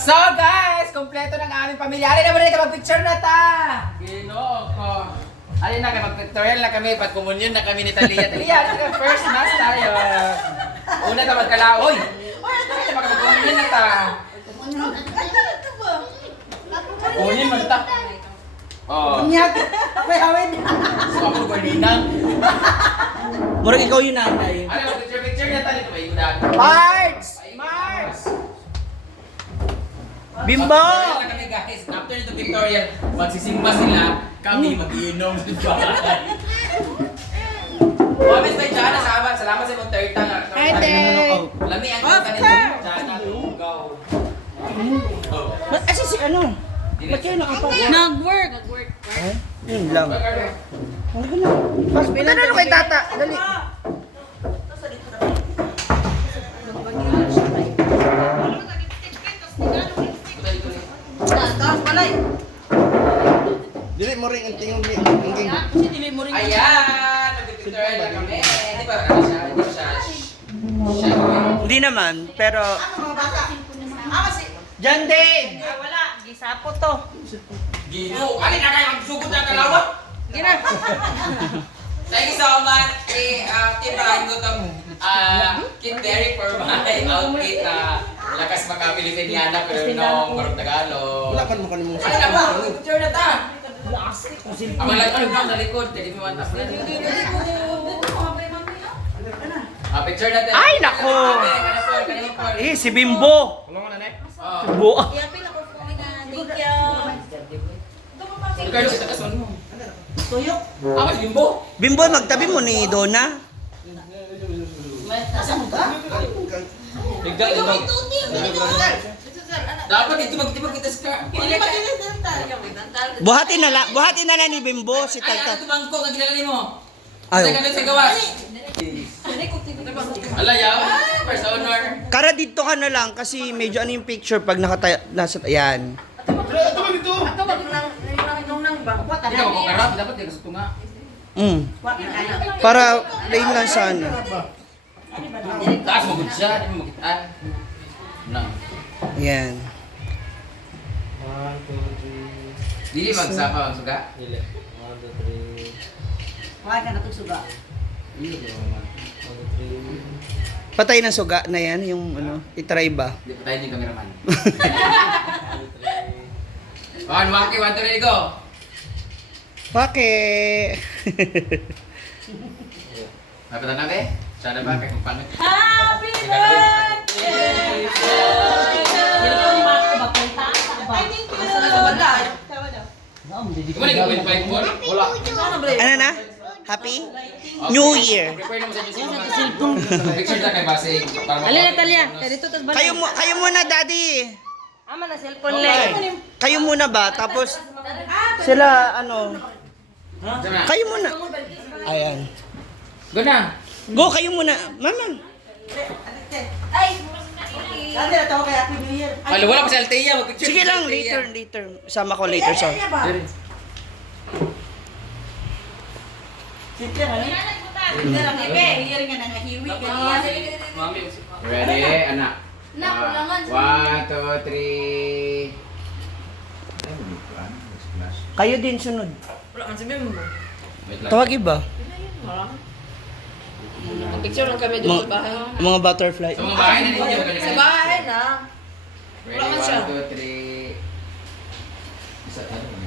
So guys, kompleto ng aming pamilya. Alin na ba rin ka mag-picture na ta? Ginoo ko. Alin na, mag-tutorial na kami. Pag-communion na kami ni Talia. Talia, alin na, first mass tayo. Una ka magkalaoy. Alin na, mag-communion na ta. Communion man ta. Oh. Bunyag. May awin. So ako Bernina. Murag ikaw yung nanay. Alin, mag-picture na ta dito. May udan. Mars! Mars! Bimbo! Tutorial na kami guys. After nito tutorial, magsisimba sila. Kami mag-iinom sa bahay. Comment by Jana, salamat sa mong third time. Hi, Dave. Lami ang kanta nito. Jana, go. Ba't kasi si ano? Ba't kayo nakapag... Nag-work. Yun lang. Ano ba na? Pas, Ano kay tata? Dali. Dili mo rin ang tingong Ayan! Nag-tutorial na kami. Di ba ano siya? Hindi ba siya? Hindi naman, pero... John Dave! Wala. Gisapo to. Gino! Alin na kayo magsugod ng kalawat? Gina. Thank you so much. Tibahin ko itong Kid Derek for my outfit. Lakas makapilipiniana pero no, marong Tagalog. Wala pa naman kanimong Ano na ba? Picture na ta! Ang malaki lang sa likod. Hindi mo mantas na. Picture natin. Ay, nako! Si Bimbo! Bimbo! Yapin ako po na. Thank you. Ricardo, sa takas mo. Tuyok? Ako si Bimbo. Bimbo, magtabi mo ni Donna. Dapat ito magtibag kita sa Buhatin na lang ni Bimbo si Ay, ano Tagtag. ito bangko ang ginalani mo? Ayaw. Sa ganun sa gawas. Alaya, first honor. Kara dito ka na lang kasi medyo ano yung picture pag nasa... Ayan. Hindi ka makukarap, dapat di ka sa tunga. Para plain lang sana. Taas mo good siya, di mo makitaan. Na. Ayan. Dili magsapa ang suga. Wala ka na itong suga. Patay na suga na yan, yung ano, itry ba? Di pa tayo yung cameraman. On, Waki, 1, 2, ready, go! Pake! Napatan na, be? Sana ba? Kaya kung pangit. Happy birthday! Kumali ka 0.5 mo? Wala. Ano na? Happy? New Year! Prepare naman sa cellphone. Picture na kay Basing. Alin na Talia. Dito tas balik. Kayo muna, daddy! Ama na cellphone lang. Kayo muna ba? Tapos, sila, ano, Sana. kayo muna. Ayan. Go na. Go, kayo muna. Mama. Dali na tayo kay Happy New Year. Wala, wala pa sa Altea. Mag-picture. Sige lang, later. Sama ko later, so. Sige lang. Ready, anak. 1, 2, 3. Kayo din sunod. Wait lang. Tawag iba. Picture lang kami dito sa bahay. Mga butterfly. Sa mga bahay na ninyo. Sa bahay na. Ready, 1, 2, 3. Isa tayo. 1,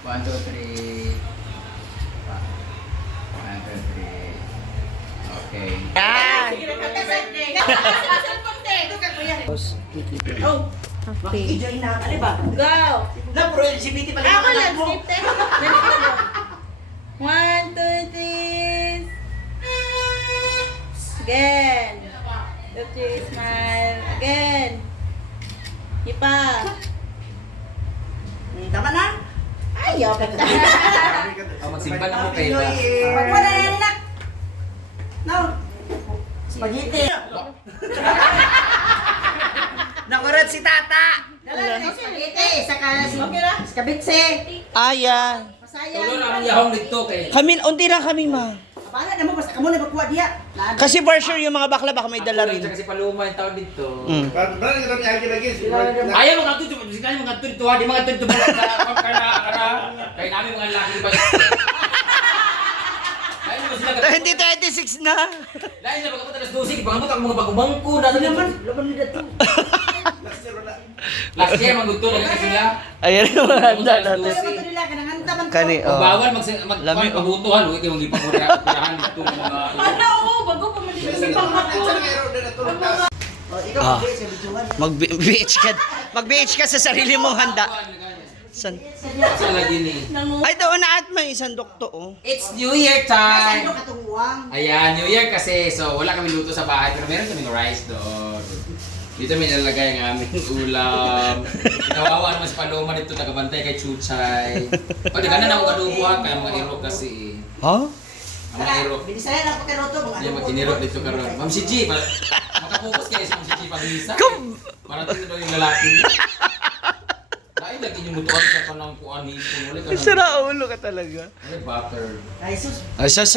2, 3. 1, 2, 3. Okay. Yan! Enjoy na. Ano ba? Go! Na, pero LGBT pala. Ako lang, scripted. 1, 2, 3. Again. Okay, smile. Again. Ipa. Tama na? Ayaw ka ta. Magsimba na mo Happy kayo. New Year. Wala na yan, nak. No. Spaghetti. Nakurat si tata! Spaghetti. Saka si Skabitse. Ayan. Masaya. Tulo na ang yahong dito kay. Kami, unti lang kami, ma. Paano na mo, basta kamo na magkuha diya. Kasi for sure yung mga bakla baka may dala rin. Kasi paluma yung tao dito. Mm. Ayaw mga tuto, sinabi mga tuto, di mga tuto ba sa kara. Kaya namin mga laki ba. Lain mo sila 2026 na. Lain na pagkapunta alas 12, bangkot ang mga bagubangko na naman. Laban nila to. Last year magugto na kasi sila. Ayan yung mga handa Kaya natin. mo to nila, kanang handa man to. Kani, oh. Bawal Lami, oh. magpabutuhan, huwag kayong magipapurahan dito mga... Ano, oo, bago pa man dito sa pangkako. Oh, ikaw, Ah. mag-BH sa bijuan. Mag-BH ka sa sarili mong handa. San? Sa lagi ni. Ay, doon na at may isang dokto, oh. It's New Year Saan time! yung katungwang? Ayan, New Year kasi, so wala kami luto sa bahay, pero meron kaming rice doon. Dito may nalagay ang aming ulam. Kawawa naman sa Paloma dito, tagabantay kay Chuchay. O, di ka na ako kadubuhan, kaya mga irok kasi. Ha? Ang mga irok. Binisaya na pa kayo to. Hindi, mag-inirok dito karon. Ma'am si G, makapokus kayo sa Ma'am si G pag-isa. Para tingnan daw yung lalaki niya. Kain lagi yung mutuan sa kanang kuan nito. Wala ka Sira ulo ka talaga. Wala butter. Ay, sus. Ay, sas.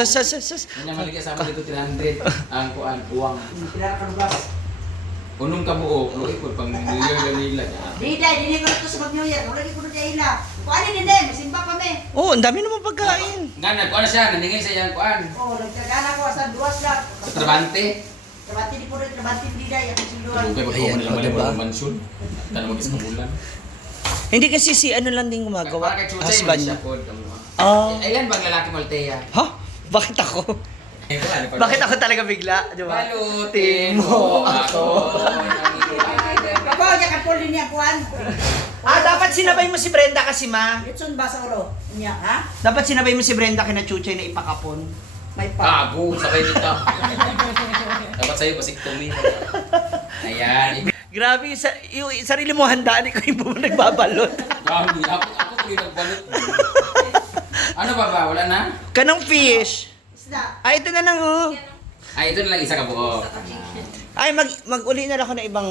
Kanya maligay sa amin dito 300 ang kuan, uwang. Kailangan ka nubas. Unong kabuo, pero ipod pang New Year ganila. Di, hindi ko na to sa mag-New Year. Wala ko na dyan ila. Kuhaan din din, masimba kami. Oo, ang dami naman pagkain. Nga, kuan na siya, naningin sa iyang kuan. Oh, nagkagana ko sa duwas lang. Sa Trabante. Trabante di po rin, trabante di day. Ako sinduan. Bugay Ayan, magkakuha nila o, diba? mga mansyon. Tanong mag isang bulan. Hindi kasi si ano lang din Para gumagawa. kay Chuchay, Husband niya. siya po. Ah. Ayan bang lalaki Maltea? Ha? Bakit ako? Bakit ako talaga bigla? Di ba? Balutin mo ako. Babaw, niya kapol din niya kuhan. Ah, dapat sinabay mo si Brenda kasi ma. Litson ba sa ulo? Niya, ha? Dapat sinabay mo si Brenda kina Chuchay na ipakapon. May pa. Kago, sabay dito. Dapat sa'yo, vasectomy. Ayan. Grabe, yung sarili mo handaan, ikaw yung nagbabalot. Grabe, ako tuloy nagbalot. Ano ba? Wala na? Kanang fish. Isda. Ay, ito na lang oh. Ay, ito na lang isa ka buo. Ay, mag-uli na lang ako ng ibang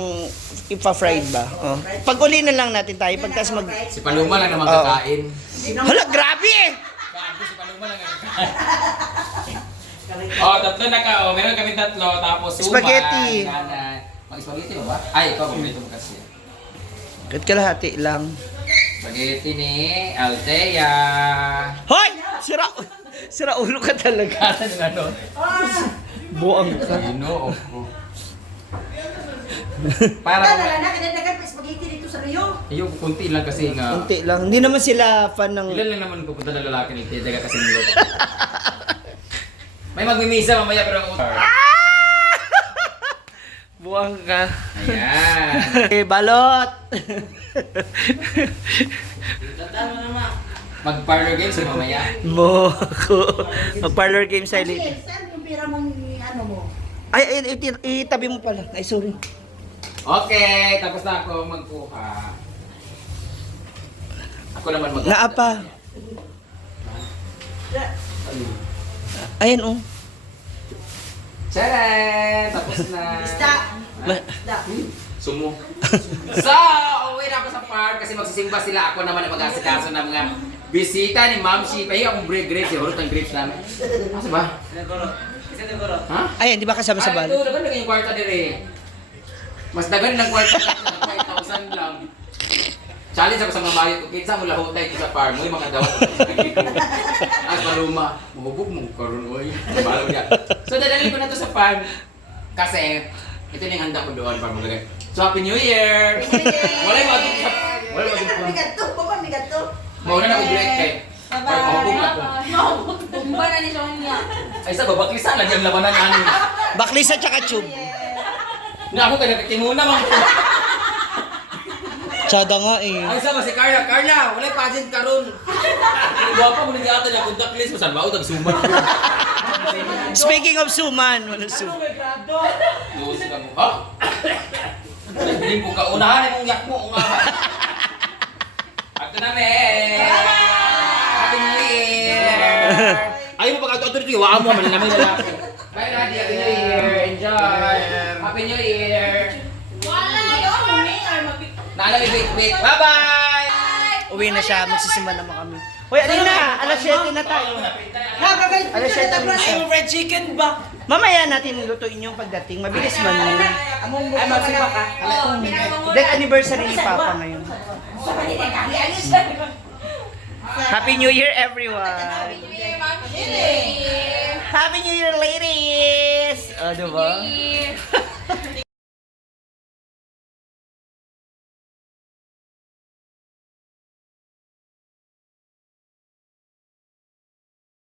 ipa-fried ba? Oh. Pag-uli na lang natin tayo, pagkas mag... Si Paloma lang naman kakain. Hala, grabe eh! Gago, si Paloma lang kakain. Oh, tatlo na ka. Oh, meron kami tatlo. Tapos suman. Spaghetti. Kanan. Mag-spaghetti mo ba? Ay, ikaw, paborito mo kasi. Kahit kalahati lang. Spaghetti ni Althea. Hoy! Sira ulo ka talaga. Ano? Buang ka. Ginoo ko. Para Para na, kadadagan pa spaghetti dito sa Rio. Ayun, kunti lang kasi nga. Kunti lang. Hindi naman sila fan ng... Ilan lang naman pupunta na lalaki ni Tita kasi nilo. May magmimisa mamaya pero Buang ka. ayan. Eh, balot! Mag-parlor games mamaya. Mo ako. Mag-parlor game sa Sige, saan yung pira mong ano mo? Ay, itabi mo pala. Ay, sorry. Okay, tapos na ako magkuha. Ako naman mag- Naapa. Ayan oh. Charan! Tapos na. Isda. Ma- Isda. Sumo. So, uwi na ako sa park kasi magsisimba sila. Ako naman ang mag-asikaso ng mga bisita ni Ma'am Shi. Pahiya akong grapes. Hurot ng grapes namin. Asa ba? Ha? Ayan, di ba kasama sa Ay, balot? ito, dagan lang yung kwarta dire. Mas dagan ng kwarta kasi 5,000 lang. Challenge ako sa mga bayot ko. Kinsa mo lahutay ko sa farm. Mo yung mga dawat. As paluma. Mahubog mo karon oy. Balaw niya. So dadalhin ko na to sa farm. Kasi ito na yung handa ko doon para maglagay. So Happy New Year! Wala yung mag- Wala yung mag- Migato, baba migato. Mauna na ako break eh. Para mahubog na ako. Tumba na ni Sonia. Ay sa babaklisan lang yung labanan namin. Baklis at saka tube. Na ako kaya nakikimuna man. Tsada nga eh. Ay sa ba si Carla? Carla, wala yung pageant karon. Guwapa mo nang yata na contact list mo. Saan ba? Utag suman. Speaking of suman, wala suman. Luwas ka mo. Ha? Hindi ko kaunahan mong yak mo. Nga ba? Ato na, me. Happy New Year. Ayaw mo pag-ato ito. Iwaan mo. Malinamay na lang. Bye, Daddy. Happy New Year. Enjoy. Happy New Year. Wala, ikaw mo ni or mabik. Naalala, wait. Bye-bye. Uwi na siya, magsisimba naman kami. Uy, alin na, alas 7 na tayo. Alas 7 na tayo. fried chicken ba? Mamaya natin lutuin yung pagdating. Mabilis man yun. Ay, magsipa ka. Dahil anniversary ni Papa ngayon. Happy New Year, everyone! Happy New Year, ladies! O, diba?